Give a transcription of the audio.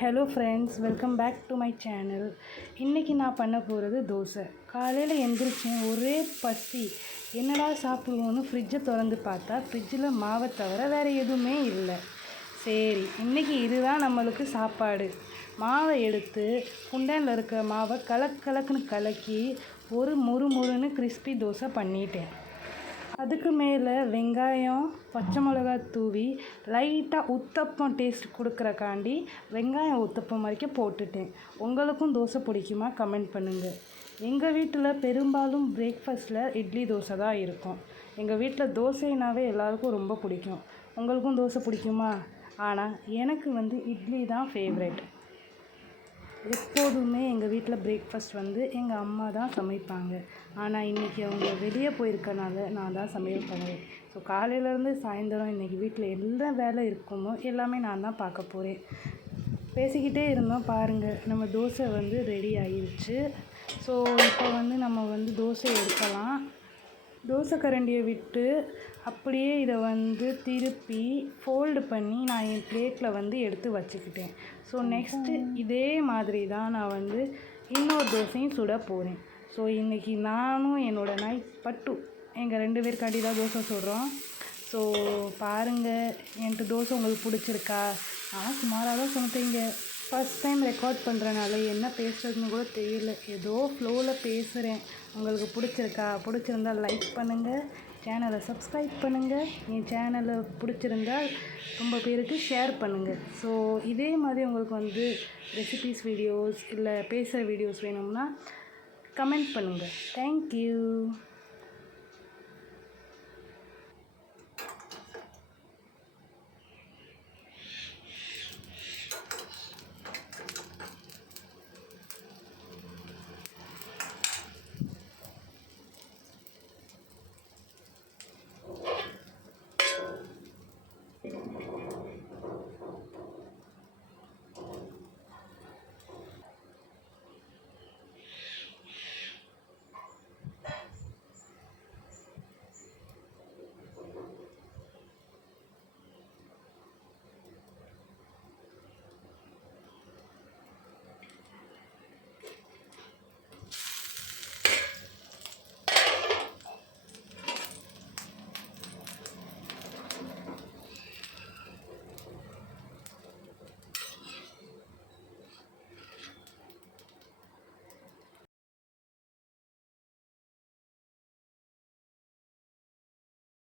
Hello friends, welcome back to my channel. இன்றைக்கி நான் பண்ண போகிறது தோசை. காலையில் எழுந்திரிச்சேன், ஒரே பசி. என்னடா சாப்பிடுவோன்னு ஃப்ரிட்ஜை திறந்து பார்த்தா ஃப்ரிட்ஜில் மாவை தவிர வேறு எதுவுமே இல்லை. சரி, இன்றைக்கி இதுதான் நம்மளுக்கு சாப்பாடு. மாவை எடுத்து குண்டானில் இருக்க மாவை கலக்குன்னு கலக்கி ஒரு முறுமுறுன்னு கிறிஸ்பி தோசை பண்ணிட்டேன். அதுக்கு மேலே வெங்காயம், பச்சை மிளகாய் தூவி லைட்டாக உத்தப்பம் டேஸ்ட் கொடுக்குறக்காண்டி வெங்காயம் உத்தப்பம் வரைக்கும் போட்டுட்டேன். உங்களுக்கும் தோசை பிடிக்குமா? கமெண்ட் பண்ணுங்கள். எங்கள் வீட்டில் பெரும்பாலும் பிரேக்ஃபாஸ்ட்டில் இட்லி தோசை தான் இருக்கும். எங்கள் வீட்டில் தோசைனாவே எல்லாருக்கும் ரொம்ப பிடிக்கும். உங்களுக்கும் தோசை பிடிக்குமா? ஆனால் எனக்கு இட்லி தான் ஃபேவரெட். எப்போதுமே எங்கள் வீட்டில் பிரேக்ஃபாஸ்ட் எங்கள் அம்மா தான் சமைப்பாங்க. ஆனால் இன்றைக்கி அவங்க வெளியே போயிருக்கனால நான் தான் சமையல் பண்ணுவேன். ஸோ காலையிலேருந்து சாயந்தரம் இன்றைக்கி வீட்டில் என்ன வேலை இருக்குமோ எல்லாமே நான் தான் பார்க்க போகிறேன். பேசிக்கிட்டே இருந்தோம், பாருங்கள் நம்ம தோசை ரெடி ஆகிருச்சு. ஸோ இப்போ நம்ம தோசை எடுக்கலாம். தோசை கரண்டியை விட்டு அப்படியே இதை திருப்பி ஃபோல்டு பண்ணி நான் என் பிளேட்டில் எடுத்து வச்சுக்கிட்டேன். ஸோ நெக்ஸ்ட்டு இதே மாதிரி தான் நான் இன்னொரு தோசையும் சுட போகிறேன். ஸோ இன்றைக்கி நானும் என்னோடய நாய் பட்டு எங்கள் 2 பேருக்காண்டி தான் தோசை சுடுறோம். ஸோ பாருங்கள், என்கிட்ட தோசை உங்களுக்கு பிடிச்சிருக்கா? ஆனால் சுமாராக தான் சொன்னீங்க. ஃபஸ்ட் டைம் ரெக்கார்ட் பண்ணுறனால என்ன பேசுகிறதுன்னு கூட தெரியல. ஏதோ ஃப்ளோவில் பேசுகிறேன். உங்களுக்கு பிடிச்சிருந்தால் லைக் பண்ணுங்கள், சேனலை சப்ஸ்கிரைப் பண்ணுங்கள். என் சேனலை பிடிச்சிருந்தால் ரொம்ப பேருக்கு ஷேர் பண்ணுங்கள். ஸோ இதே மாதிரி உங்களுக்கு ரெசிபீஸ் வீடியோஸ் இல்லை பேசுகிற வீடியோஸ் வேணும்னா கமெண்ட் பண்ணுங்கள். தேங்க்யூ.